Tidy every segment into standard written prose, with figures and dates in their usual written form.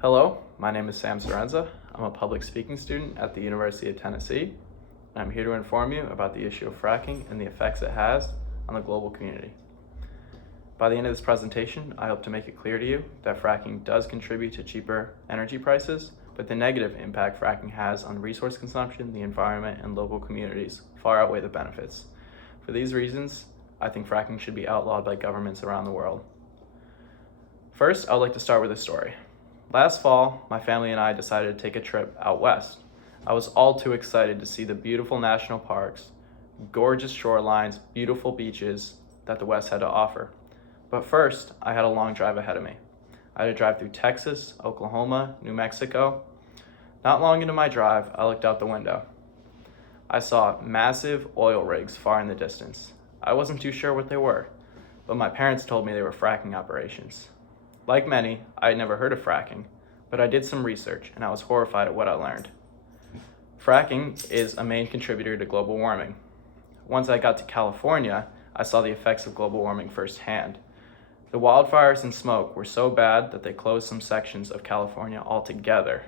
Hello, my name is Sam Sorenza. I'm a public speaking student at the University of Tennessee, and I'm here to inform you about the issue of fracking and the effects it has on the global community. By the end of this presentation, I hope to make it clear to you that fracking does contribute to cheaper energy prices, but the negative impact fracking has on resource consumption, the environment, and local communities far outweigh the benefits. For these reasons, I think fracking should be outlawed by governments around the world. First, I'd like to start with a story. Last fall, my family and I decided to take a trip out west. I was all too excited to see the beautiful national parks, gorgeous shorelines, beautiful beaches that the West had to offer. But first, I had a long drive ahead of me. I had to drive through Texas, Oklahoma, New Mexico. Not long into my drive, I looked out the window. I saw massive oil rigs far in the distance. I wasn't too sure what they were, but my parents told me they were fracking operations. Like many, I had never heard of fracking, but I did some research and I was horrified at what I learned. Fracking is a main contributor to global warming. Once I got to California, I saw the effects of global warming firsthand. The wildfires and smoke were so bad that they closed some sections of California altogether.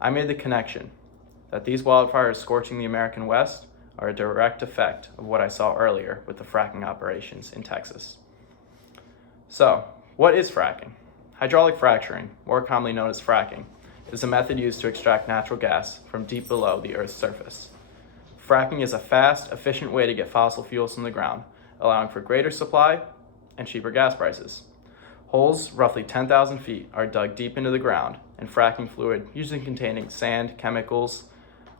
I made the connection that these wildfires scorching the American West are a direct effect of what I saw earlier with the fracking operations in Texas. So, what is fracking? Hydraulic fracturing, more commonly known as fracking, is a method used to extract natural gas from deep below the Earth's surface. Fracking is a fast, efficient way to get fossil fuels from the ground, allowing for greater supply and cheaper gas prices. Holes roughly 10,000 feet are dug deep into the ground, and fracking fluid, usually containing sand, chemicals,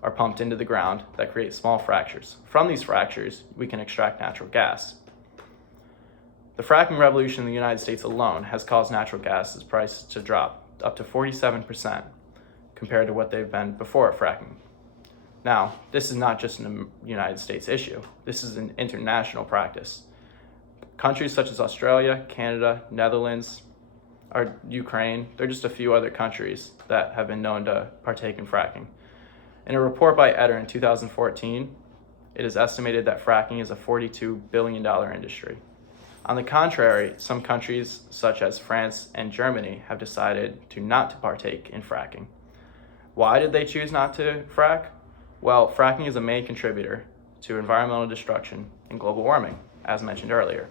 are pumped into the ground that create small fractures. From these fractures, we can extract natural gas. The fracking revolution in the United States alone has caused natural gas's prices to drop up to 47% compared to what they've been before fracking. Now, this is not just a United States issue. This is an international practice. Countries such as Australia, Canada, Netherlands, or Ukraine, they're just a few other countries that have been known to partake in fracking. In a report by EDER in 2014, it is estimated that fracking is a $42 billion industry. On the contrary, some countries such as France and Germany have decided not to partake in fracking. Why did they choose not to frack? Well, fracking is a main contributor to environmental destruction and global warming, as mentioned earlier.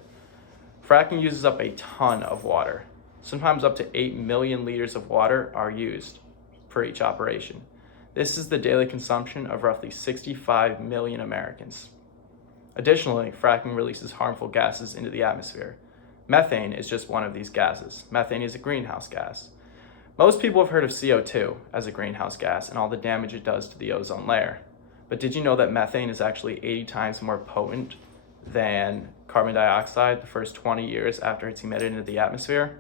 Fracking uses up a ton of water. Sometimes up to 8 million liters of water are used for each operation. This is the daily consumption of roughly 65 million Americans. Additionally, fracking releases harmful gases into the atmosphere. Methane is just one of these gases. Methane is a greenhouse gas. Most people have heard of CO2 as a greenhouse gas and all the damage it does to the ozone layer. But did you know that methane is actually 80 times more potent than carbon dioxide the first 20 years after it's emitted into the atmosphere?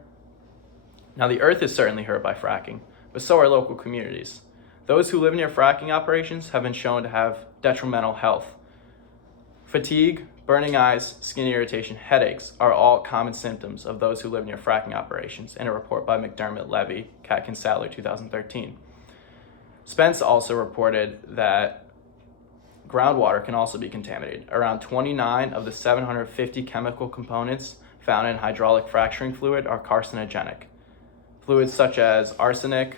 Now, the Earth is certainly hurt by fracking, but so are local communities. Those who live near fracking operations have been shown to have detrimental health. Fatigue, burning eyes, skin irritation, headaches are all common symptoms of those who live near fracking operations in a report by McDermott, Levy, Katkin, Sadler, 2013. Spence also reported that groundwater can also be contaminated. Around 29 of the 750 chemical components found in hydraulic fracturing fluid are carcinogenic. Fluids such as arsenic,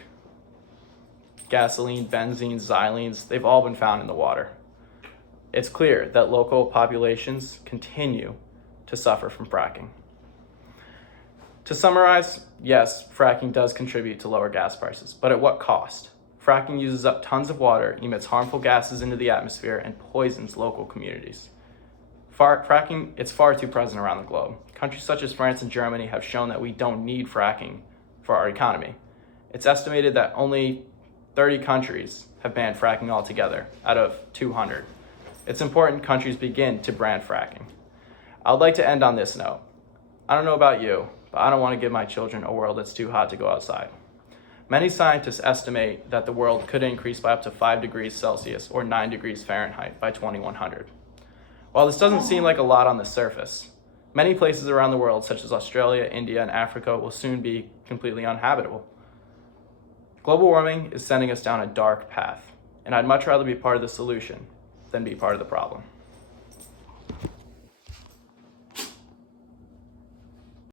gasoline, benzene, xylenes, they've all been found in the water. It's clear that local populations continue to suffer from fracking. To summarize, yes, fracking does contribute to lower gas prices, but at what cost? Fracking uses up tons of water, emits harmful gases into the atmosphere, and poisons local communities. Fracking, it's far too present around the globe. Countries such as France and Germany have shown that we don't need fracking for our economy. It's estimated that only 30 countries have banned fracking altogether out of 200. It's important countries begin to ban fracking. I would like to end on this note. I don't know about you, but I don't want to give my children a world that's too hot to go outside. Many scientists estimate that the world could increase by up to 5 degrees Celsius or 9 degrees Fahrenheit by 2100. While this doesn't seem like a lot on the surface, many places around the world, such as Australia, India, and Africa, will soon be completely uninhabitable. Global warming is sending us down a dark path, and I'd much rather be part of the solution than be part of the problem.